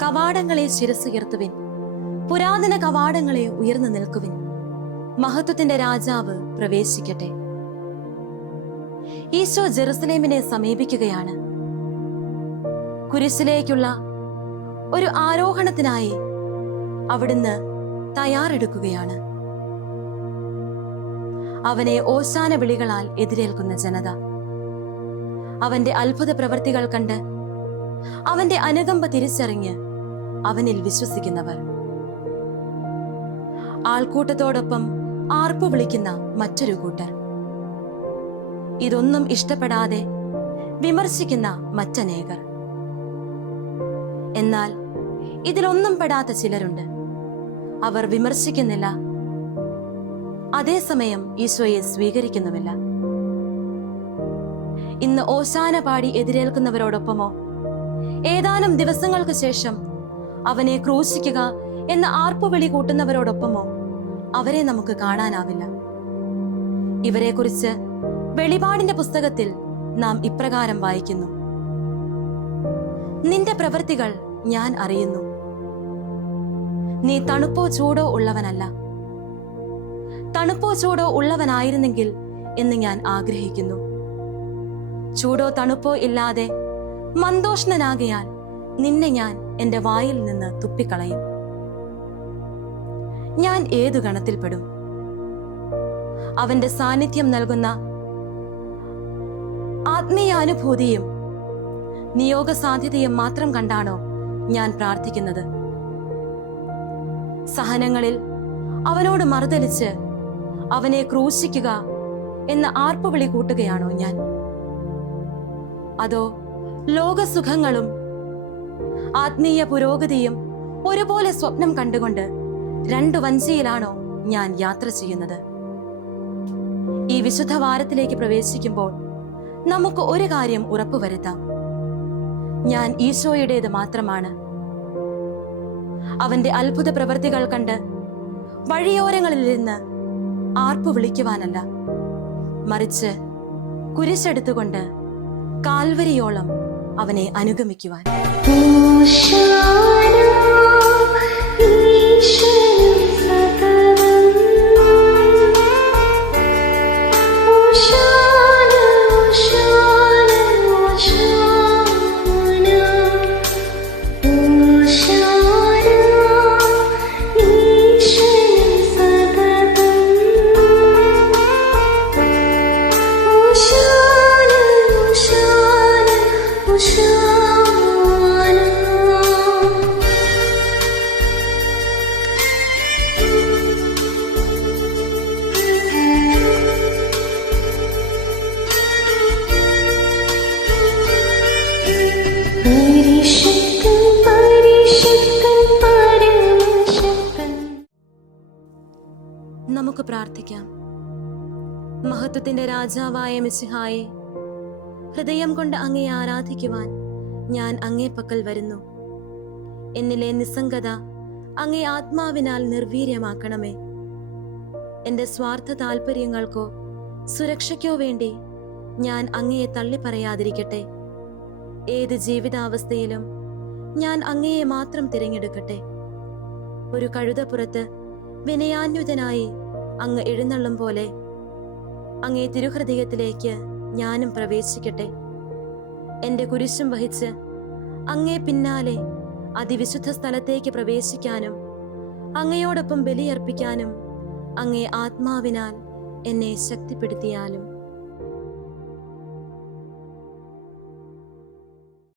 കവാടങ്ങളെ ശിരസ്സുയർത്തുവിൻ, പുരാതന കവാടങ്ങളെ ഉയർന്നു നിൽക്കുവിൻ, മഹത്വത്തിന്റെ രാജാവ് പ്രവേശിക്കട്ടെ. ഈശോ ജെറുസലേമിനെ സമീപിക്കുകയാണ്. കുരിശിലേക്കുള്ള ഒരു ആരോഹണത്തിനായി അവിടുന്ന് തയ്യാറെടുക്കുകയാണ്. അവനെ ഓശാന വിളികളാൽ എതിരേൽക്കുന്ന ജനത, അവന്റെ അത്ഭുത പ്രവൃത്തികൾ കണ്ട് അവന്റെ അനുകമ്പ തിരിച്ചറിഞ്ഞ് അവനിൽ വിശ്വസിക്കുന്നവർ, ആൾക്കൂട്ടത്തോടൊപ്പം ആർപ്പു വിളിക്കുന്ന മറ്റൊരു കൂട്ടർ, ഇതൊന്നും ഇഷ്ടപ്പെടാതെ വിമർശിക്കുന്ന മറ്റനേകർ. എന്നാൽ ഇതിലൊന്നും പെടാത്ത ചിലരുണ്ട്. അവർ വിമർശിക്കുന്നില്ല, അതേസമയം ഈശോയെ സ്വീകരിക്കുന്നുമില്ല. ഇന്ന് ഓശാന പാടി എതിരേൽക്കുന്നവരോടൊപ്പമോ ഏതാനും ദിവസങ്ങൾക്ക് ശേഷം അവനെ ക്രൂശിക്കുക എന്ന ആർപ്പുവിളി കൂട്ടുന്നവരോടൊപ്പമോ അവരെ നമുക്ക് കാണാനാവില്ല. ഇവരെക്കുറിച്ച് വെളിപാടിന്റെ പുസ്തകത്തിൽ നാം ഇപ്രകാരം വായിക്കുന്നു: നിന്റെ പ്രവൃത്തികൾ ഞാൻ അറിയുന്നു. നീ തണുപ്പോ ചൂടോ ഉള്ളവനല്ല. തണുപ്പോ ചൂടോ ഉള്ളവനായിരുന്നെങ്കിൽ എന്ന് ഞാൻ ആഗ്രഹിക്കുന്നു. ചൂടോ തണുപ്പോ ഇല്ലാതെ മന്ദോഷ്ണനാകയാൽ നിന്നെ ഞാൻ എന്റെ വായിൽ നിന്ന് തുപ്പിക്കളയും. ഞാൻ ഏതു ഗണത്തിൽപ്പെടും? അവന്റെ സാന്നിധ്യം നൽകുന്ന ആത്മീയാനുഭൂതിയും നിയോഗ സാധ്യതയും മാത്രം കണ്ടാണോ ഞാൻ പ്രാർത്ഥിക്കുന്നത്? സഹനങ്ങളിൽ അവനോട് മറുതലിച്ച് അവനെ ക്രൂശിക്കുക എന്ന ആർപ്പുവിളി കൂട്ടുകയാണോ ഞാൻ? അതോ ലോകസുഖങ്ങളും ആത്മീയ പുരോഗതിയും ഒരുപോലെ സ്വപ്നം കണ്ടുകൊണ്ട് രണ്ടു വഞ്ചിയിലാണോ ഞാൻ യാത്ര ചെയ്യുന്നത്? ഈ വിശുദ്ധ വാരത്തിലേക്ക് പ്രവേശിക്കുമ്പോൾ നമുക്ക് ഒരു കാര്യം ഉറപ്പുവരുത്താം: ഞാൻ ഈശോയുടേത് മാത്രമാണ്. അവന്റെ അത്ഭുത പ്രവൃത്തികൾ കണ്ട് വഴിയോരങ്ങളിൽ നിന്ന് ആർപ്പു വിളിക്കുവാനല്ല, മറിച്ച് കുരിശെടുത്തുകൊണ്ട് കാൽവരിയോളം അവനെ അനുഗമിക്കുവാൻ. നമുക്ക് പ്രാർത്ഥിക്കാം. മഹത്വത്തിന്റെ രാജാവായ മിശിഹായെ, ഹൃദയം കൊണ്ട് അങ്ങേ ആരാധിക്കുവാൻ ഞാൻ അങ്ങേ പക്കൽ വരുന്നു. എന്നിലെ നിസ്സംഗത അങ്ങേ ആത്മാവിനാൽ നിർവീര്യമാക്കണമേ. എന്റെ സ്വാർത്ഥ താല്പര്യങ്ങൾക്കോ സുരക്ഷയ്ക്കോ വേണ്ടി ഞാൻ അങ്ങയെ തള്ളിപ്പറയാതിരിക്കട്ടെ. ഏത് ജീവിതാവസ്ഥയിലും ഞാൻ അങ്ങയെ മാത്രം തിരഞ്ഞെടുക്കട്ടെ. ഒരു കഴുതപ്പുറത്ത് വിനയാന്വിതനായി അങ്ങ് എഴുന്നള്ളും പോലെ അങ്ങേ തിരുഹൃദയത്തിലേക്ക് ഞാനും പ്രവേശിക്കട്ടെ. എന്റെ കുരിശും വഹിച്ച് അങ്ങേ പിന്നാലെ അതിവിശുദ്ധ സ്ഥലത്തേക്ക് പ്രവേശിക്കാനും അങ്ങയോടൊപ്പം ബലിയർപ്പിക്കാനും അങ്ങേ ആത്മാവിനാൽ എന്നെ ശക്തിപ്പെടുത്തിയാലും.